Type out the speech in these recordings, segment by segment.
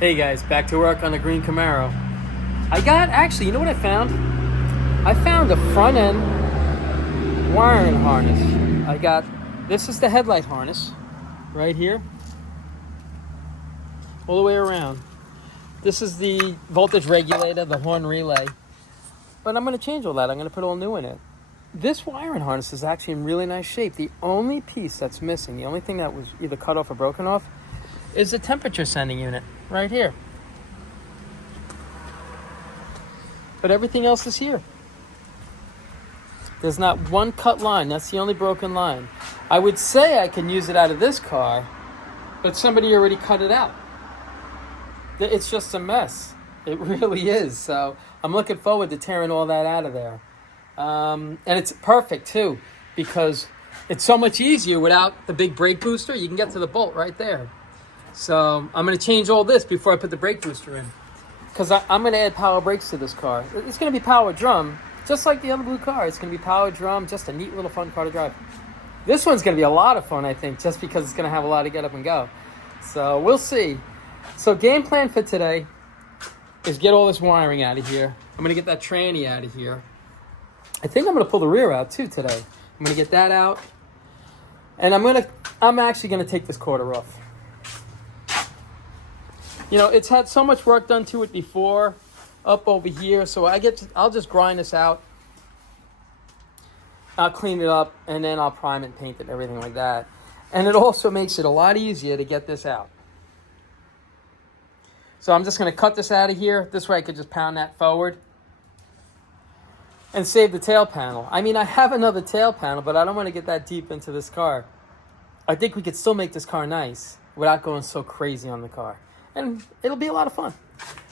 Hey guys, back to work on the green Camaro. Actually, you know what I found? I found a front end wiring harness. This is the headlight harness right here, all the way around. This is the voltage regulator, the horn relay. But I'm going to change all that. I'm going to put all new in it. This wiring harness is actually in really nice shape. The only piece that's missing, the only thing that was either cut off or broken off, is the temperature sending unit right here. But everything else is here. There's not one cut line. That's the only broken line. I would say I can use it out of this car, but somebody already cut it out. It's just a mess. It really is. So I'm looking forward to tearing all that out of there. And it's perfect too, because it's so much easier without the big brake booster. You can get to the bolt right there. So I'm going to change all this before I put the brake booster in, because I'm going to add power brakes to this car. It's going to be power drum, just like the other blue car. It's going to be power drum, just a neat little fun car to drive. This one's going to be a lot of fun, I think, just because it's going to have a lot of get up and go. So we'll see. So game plan for today is get all this wiring out of here. I'm going to get that tranny out of here. I think I'm going to pull the rear out too today. I'm going to get that out. And I'm actually going to take this quarter off. You know, it's had so much work done to it before, up over here, so I'll just grind this out. I'll clean it up, and then I'll prime and paint it and everything like that. And it also makes it a lot easier to get this out. So I'm just going to cut this out of here. This way I could just pound that forward and save the tail panel. I mean, I have another tail panel, but I don't want to get that deep into this car. I think we could still make this car nice without going so crazy on the car. And it'll be a lot of fun.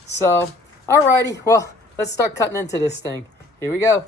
So, alrighty, well, let's start cutting into this thing. Here we go.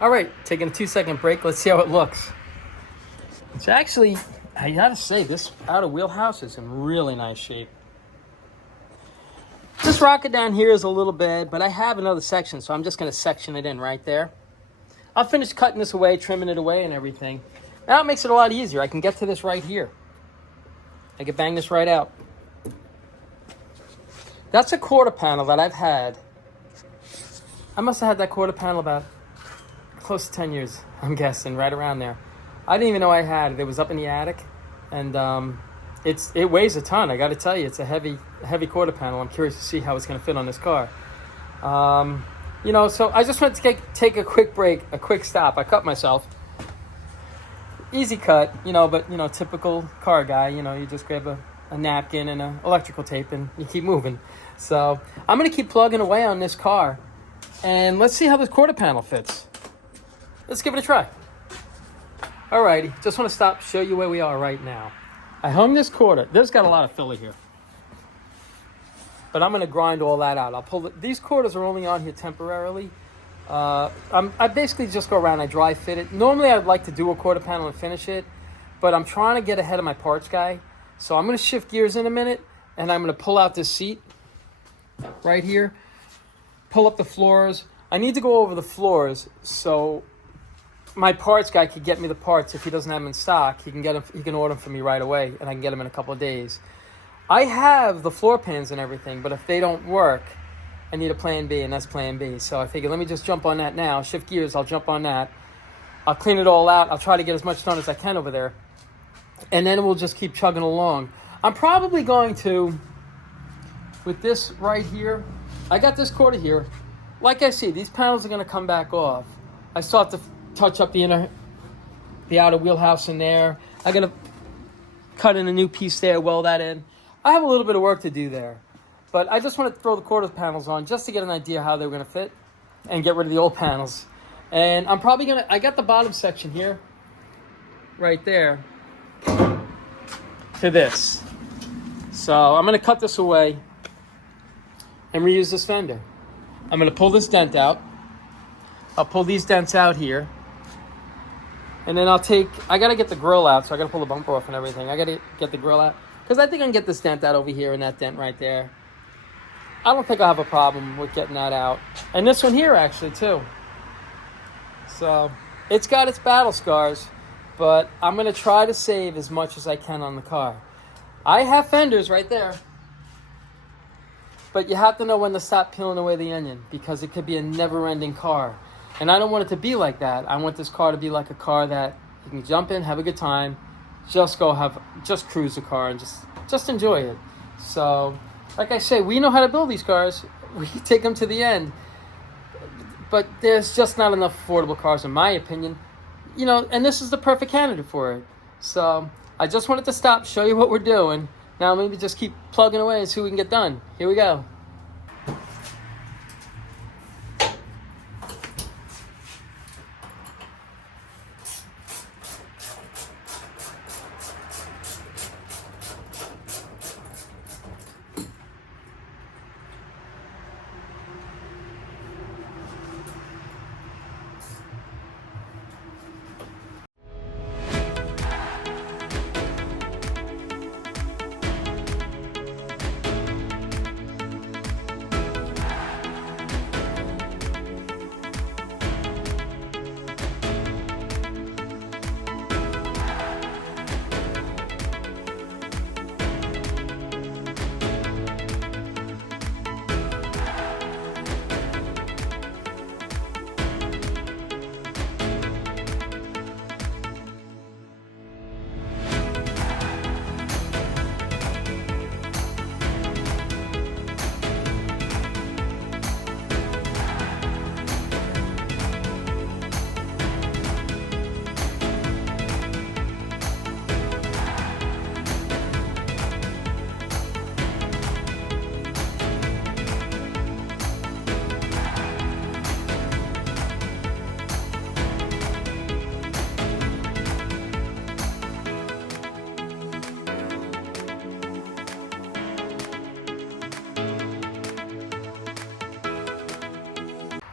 All right, taking a 2-second break. Let's see how it looks. It's actually, I gotta say, this outer wheelhouse is in really nice shape. This rocket down here is a little bad, but I have another section, so I'm just gonna section it in right there. I'll finish cutting this away, trimming it away and everything. Now it makes it a lot easier. I can get to this right here. I can bang this right out. That's a quarter panel that I've had. I must have had that quarter panel about close to 10 years, I'm guessing, right around there. I didn't even know I had it. It was up in the attic, and it weighs a ton. I got to tell you, it's a heavy quarter panel. I'm curious to see how it's going to fit on this car. You know, so I just wanted to take a quick break, a quick stop. I cut myself. Easy cut, you know, but, you know, typical car guy, you know, you just grab a napkin and electrical tape and you keep moving. So I'm going to keep plugging away on this car. And let's see how this quarter panel fits. Let's give it a try. Alrighty, just want to stop, show you where we are right now. I hung this quarter. There's got a lot of filler here, but I'm going to grind all that out. I'll pull these quarters are only on here temporarily. I basically just go around, I dry fit it. Normally I'd like to do a quarter panel and finish it, but I'm trying to get ahead of my parts guy. So I'm going to shift gears in a minute, and I'm going to pull out this seat right here, pull up the floors. I need to go over the floors so my parts guy could get me the parts. If he doesn't have them in stock, he can get them. He can order them for me right away, and I can get them in a couple of days. I have the floor pans and everything, but if they don't work, I need a plan B, and that's plan B. So I figured, let me just jump on that now. Shift gears, I'll jump on that. I'll clean it all out. I'll try to get as much done as I can over there, and then we'll just keep chugging along. I'm probably going to, with this right here, I got this quarter here. Like I see, these panels are going to come back off. I still have to touch up the outer wheelhouse in there. I got to cut in a new piece there, weld that in. I have a little bit of work to do there, but I just want to throw the quarter panels on just to get an idea how they're going to fit and get rid of the old panels. And I'm probably going to, I got the bottom section here, right there, to this. So I'm going to cut this away and reuse this fender. I'm going to pull this dent out. I'll pull these dents out here. And then I got to get the grill out, so I got to pull the bumper off and everything. I got to get the grill out, because I think I can get this dent out over here and that dent right there. I don't think I'll have a problem with getting that out. And this one here, actually, too. So it's got its battle scars, but I'm going to try to save as much as I can on the car. I have fenders right there, but you have to know when to stop peeling away the onion, because it could be a never-ending car. And I don't want it to be like that. I want this car to be like a car that you can jump in, have a good time, just cruise the car and just enjoy it. So, like I say, we know how to build these cars. We take them to the end. But there's just not enough affordable cars, in my opinion. You know, and this is the perfect candidate for it. So, I just wanted to stop, show you what we're doing. Now maybe just keep plugging away and see what we can get done. Here we go.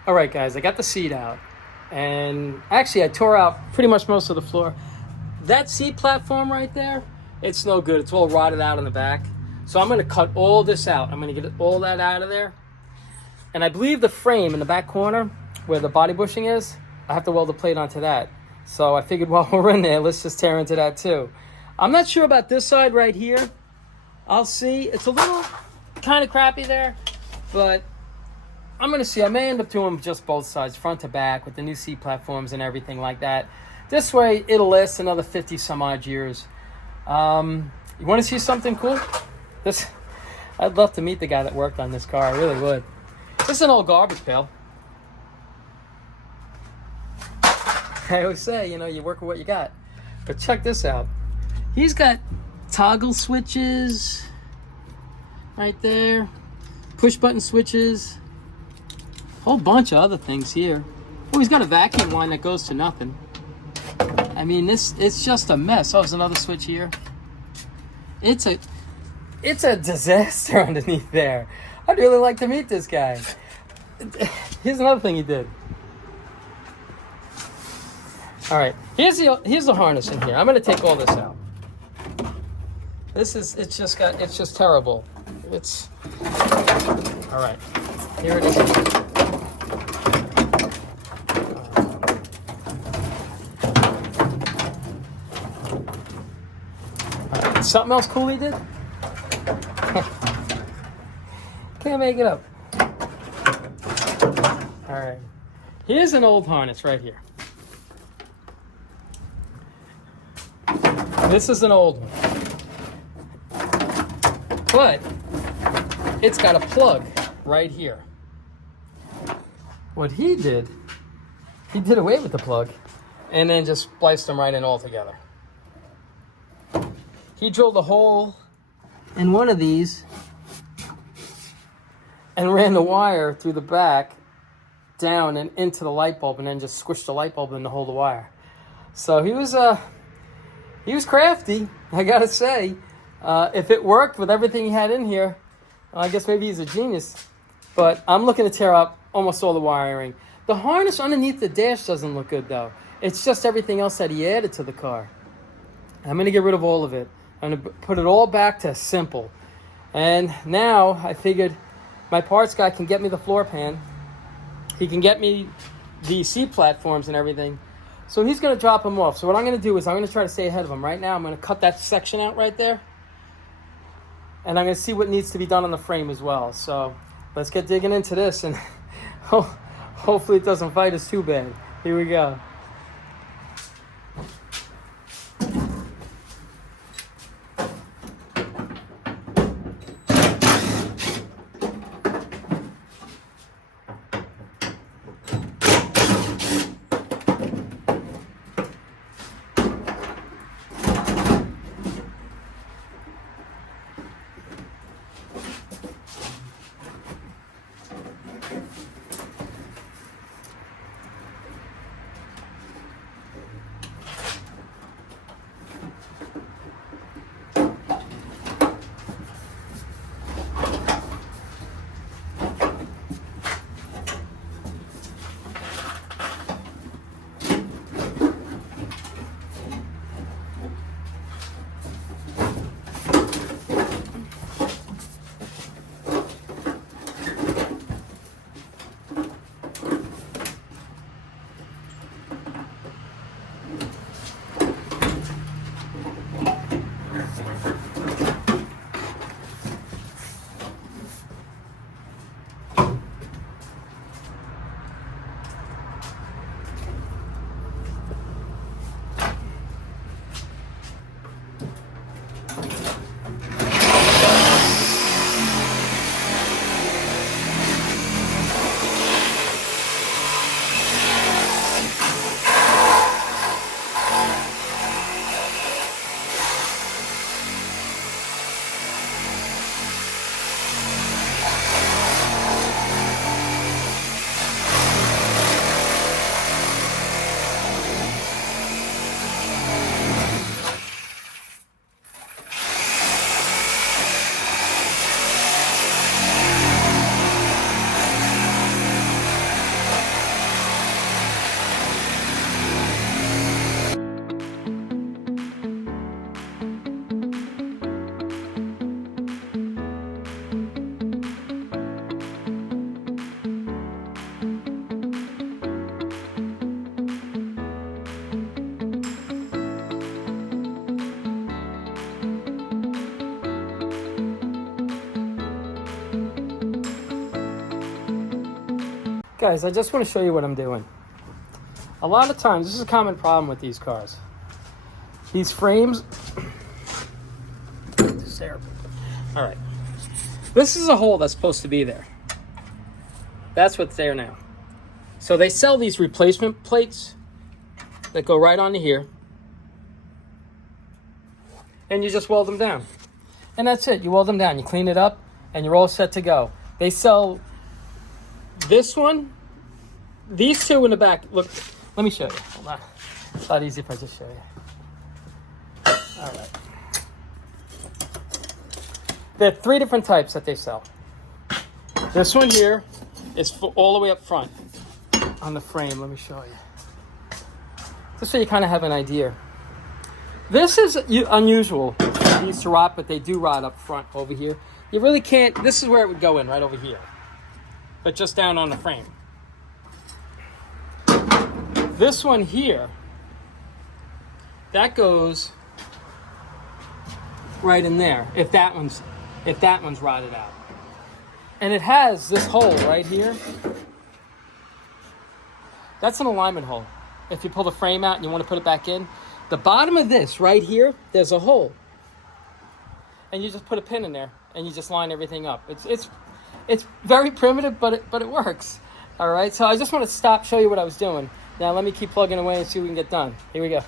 All right, guys, I got the seat out, and actually I tore out pretty much most of the floor. That seat platform right there, it's no good. It's all rotted out in the back. So I'm going to cut all this out. I'm going to get all that out of there. And I believe the frame in the back corner where the body bushing is, I have to weld a plate onto that. So I figured while we're in there, let's just tear into that too. I'm not sure about this side right here. I'll see. It's a little kind of crappy there, but I'm going to see. I may end up doing just both sides, front to back, with the new seat platforms and everything like that. This way, it'll last another 50 some odd years. You want to see something cool? I'd love to meet the guy that worked on this car. I really would. This is an old garbage pail. I always say, you know, you work with what you got. But check this out. He's got toggle switches right there, push button switches. Whole bunch of other things here. Oh, he's got a vacuum line that goes to nothing. I mean, it's just a mess. Oh, there's another switch here. It's a disaster underneath there. I'd really like to meet this guy. Here's another thing he did. All right, here's the harness in here. I'm gonna take all this out. It's just terrible. All right, here it is. Something else cool he did? Can't make it up. All right. Here's an old harness right here. This is an old one. But it's got a plug right here. What he did away with the plug and then just spliced them right in all together. He drilled a hole in one of these and ran the wire through the back down and into the light bulb and then just squished the light bulb in to hold the wire. So he was crafty, I gotta say. If it worked with everything he had in here, I guess maybe he's a genius. But I'm looking to tear up almost all the wiring. The harness underneath the dash doesn't look good though. It's just everything else that he added to the car. I'm gonna get rid of all of it. I'm going to put it all back to simple. And now I figured my parts guy can get me the floor pan. He can get me the seat platforms and everything. So he's going to drop them off. So what I'm going to do is I'm going to try to stay ahead of him. Right now I'm going to cut that section out right there. And I'm going to see what needs to be done on the frame as well. So let's get digging into this. And hopefully it doesn't fight us too bad. Here we go. Guys, I just want to show you what I'm doing. A lot of times, this is a common problem with these cars. These frames... It's terrible. All right. This is a hole that's supposed to be there. That's what's there now. So they sell these replacement plates that go right onto here. And you just weld them down. And that's it. You weld them down. You clean it up, and you're all set to go. They sell this one these two in the back, look, let me show you. Hold on. It's a lot easier if I just show you. All right. There are 3 different types that they sell. This one here is all the way up front on the frame. Let me show you. Just so you kind of have an idea. This is unusual. These to rot, but they do rot up front over here. You really can't, this is where it would go in, right over here. But just down on the frame. This one here, that goes right in there, if that one's rotted out. And it has this hole right here. That's an alignment hole. If you pull the frame out and you want to put it back in, the bottom of this right here, there's a hole. And you just put a pin in there and you just line everything up. It's very primitive, but it works. All right, so I just want to show you what I was doing. Now let me keep plugging away and see what we can get done. Here we go.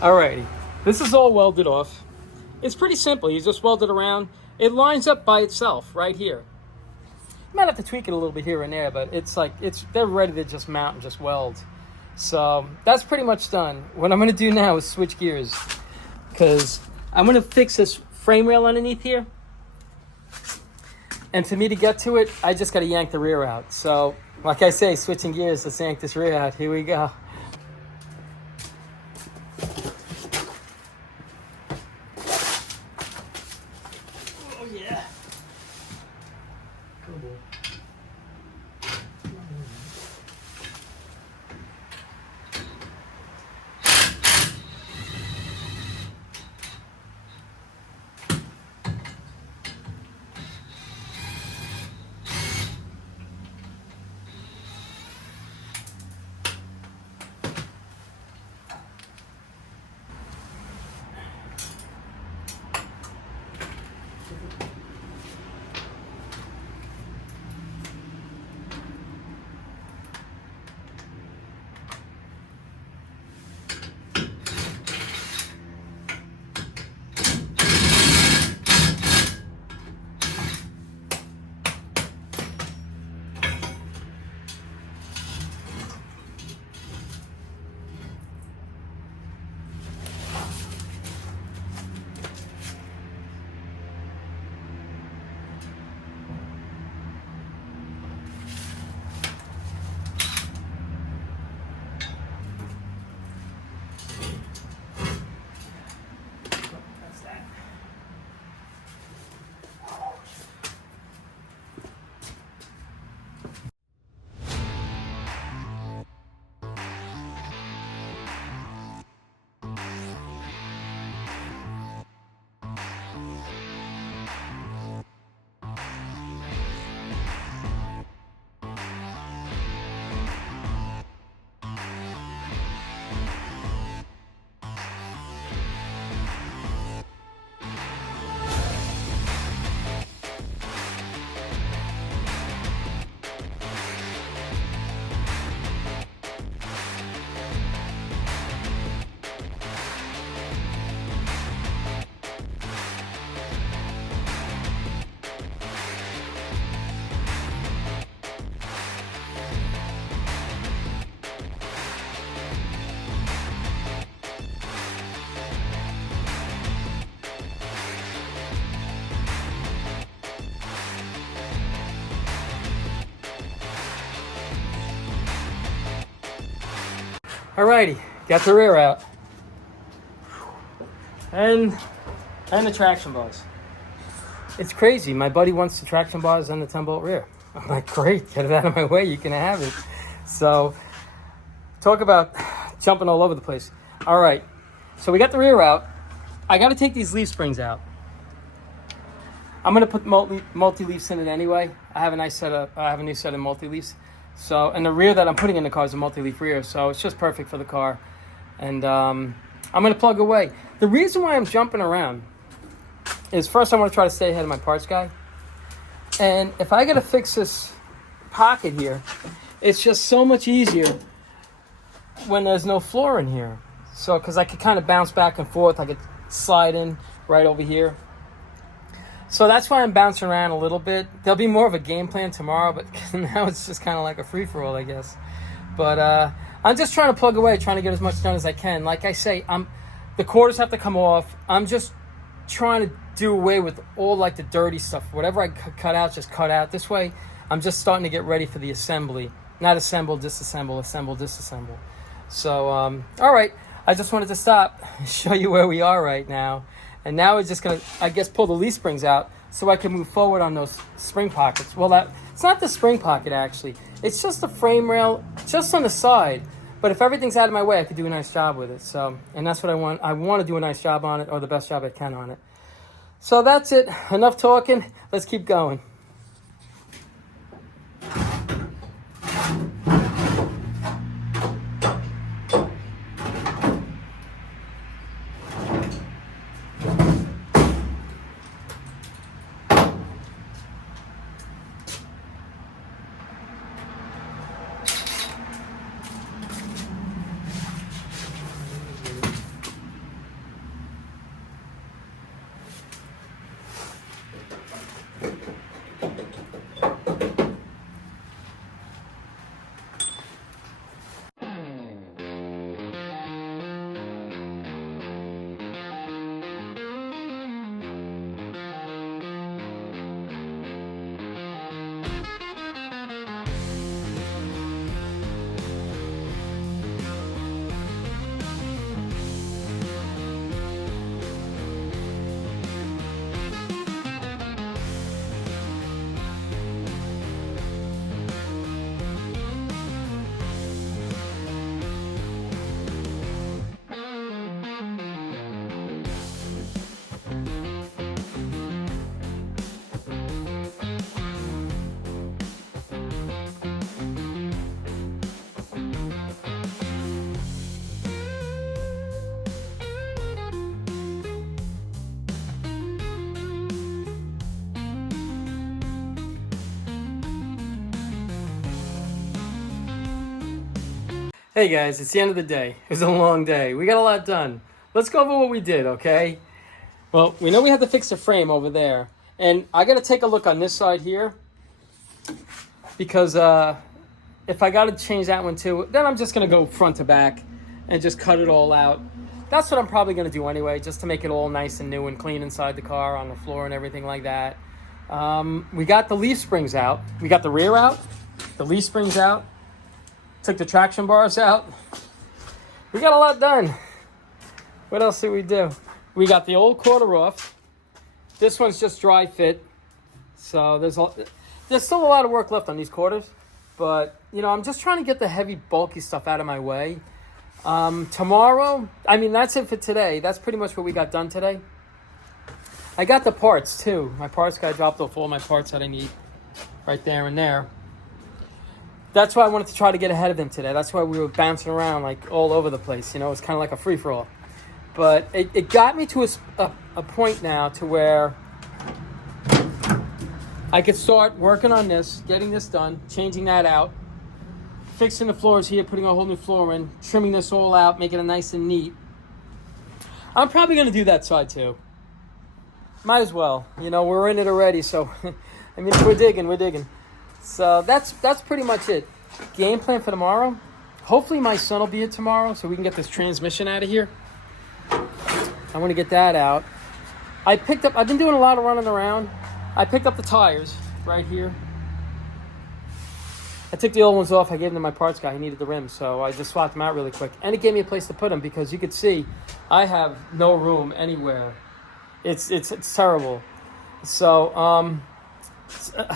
Alrighty, this is all welded off. It's pretty simple. You just weld it around. It lines up by itself right here. You might have to tweak it a little bit here and there, but they're ready to just mount and just weld. So that's pretty much done. What I'm going to do now is switch gears because I'm going to fix this frame rail underneath here. And for me to get to it, I just got to yank the rear out. So like I say, switching gears, let's yank this rear out. Here we go. Alrighty, got the rear out. And the traction bars. It's crazy. My buddy wants the traction bars and the 10-bolt rear. I'm like, great, get it out of my way. You can have it. So, talk about jumping all over the place. All right, so we got the rear out. I got to take these leaf springs out. I'm gonna put multi-leafs in it anyway. I have a new set of multi-leafs. So, and the rear that I'm putting in the car is a multi-leaf rear, so it's just perfect for the car. And I'm gonna plug away. The reason why I'm jumping around is, first I want to try to stay ahead of my parts guy. And if I gotta fix this pocket here, it's just so much easier when there's no floor in here. So, because I could kind of bounce back and forth, I could slide in right over here. So that's why I'm bouncing around a little bit. There'll be more of a game plan tomorrow, but now it's just kind of like a free-for-all, I guess. But I'm just trying to plug away, trying to get as much done as I can. Like I say, the quarters have to come off. I'm just trying to do away with all like the dirty stuff. Whatever I cut out, just cut out. This way, I'm just starting to get ready for the assembly. Not assemble, disassemble, assemble, disassemble. So, all right. I just wanted to stop and show you where we are right now. And now we're just going to, I guess, pull the leaf springs out so I can move forward on those spring pockets. Well, it's not the spring pocket, actually. It's just the frame rail just on the side. But if everything's out of my way, I could do a nice job with it. So, and that's what I want. I want to do a nice job on it, or the best job I can on it. So that's it. Enough talking. Let's keep going. Hey guys, it's the end of the day. It was a long day. We got a lot done. Let's go over what we did, okay? Well, we know we had to fix the frame over there. And I got to take a look on this side here. Because if I got to change that one too, then I'm just going to go front to back and just cut it all out. That's what I'm probably going to do anyway, just to make it all nice and new and clean inside the car, on the floor and everything like that. We got the leaf springs out. We got the rear out, the leaf springs out. Took the traction bars out. We got a lot done. What else did we do? We got the old quarter off. This one's just dry fit. So there's still a lot of work left on these quarters. But, you know, I'm just trying to get the heavy, bulky stuff out of my way. Tomorrow, I mean, that's it for today. That's pretty much what we got done today. I got the parts, too. My parts guy dropped off all my parts that I need right there and there. That's why I wanted to try to get ahead of him today. That's why we were bouncing around like all over the place. You know, it's kind of like a free-for-all. But it got me to a point now to where I could start working on this, getting this done, changing that out, fixing the floors here, putting a whole new floor in, trimming this all out, making it nice and neat. I'm probably going to do that side too. Might as well. You know, we're in it already, so I mean, if we're digging, we're digging. So that's pretty much it. Game plan for tomorrow. Hopefully my son will be here tomorrow so we can get this transmission out of here. I want to get that out. I've been doing a lot of running around. I picked up the tires right here. I took the old ones off. I gave them to my parts guy. He needed the rims, so I just swapped them out really quick. And it gave me a place to put them because you could see I have no room anywhere. It's terrible. So,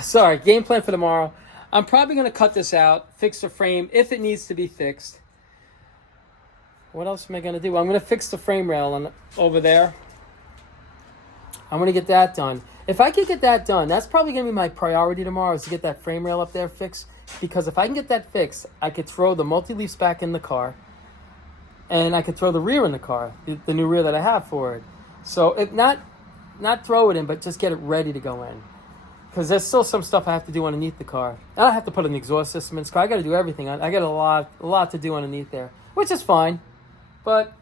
sorry, game plan for tomorrow. I'm probably going to cut this out, fix the frame if it needs to be fixed. What else am I going to do? I'm going to fix the frame rail over there. I'm going to get that done. If I can get that done, that's probably going to be my priority tomorrow, is to get that frame rail up there fixed. Because if I can get that fixed, I could throw the multi-leafs back in the car. And I could throw the rear in the car, the new rear that I have for it. So if not throw it in, but just get it ready to go in. Because there's still some stuff I have to do underneath the car. I have to put an exhaust system in this car. I got to do everything. I got a lot to do underneath there, which is fine. But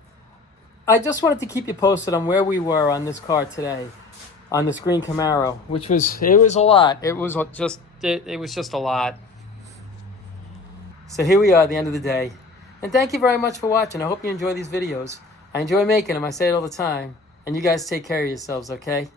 I just wanted to keep you posted on where we were on this car today, on this green Camaro, which was a lot. It was just a lot. So here we are at the end of the day. And thank you very much for watching. I hope you enjoy these videos. I enjoy making them. I say it all the time. And you guys take care of yourselves, okay?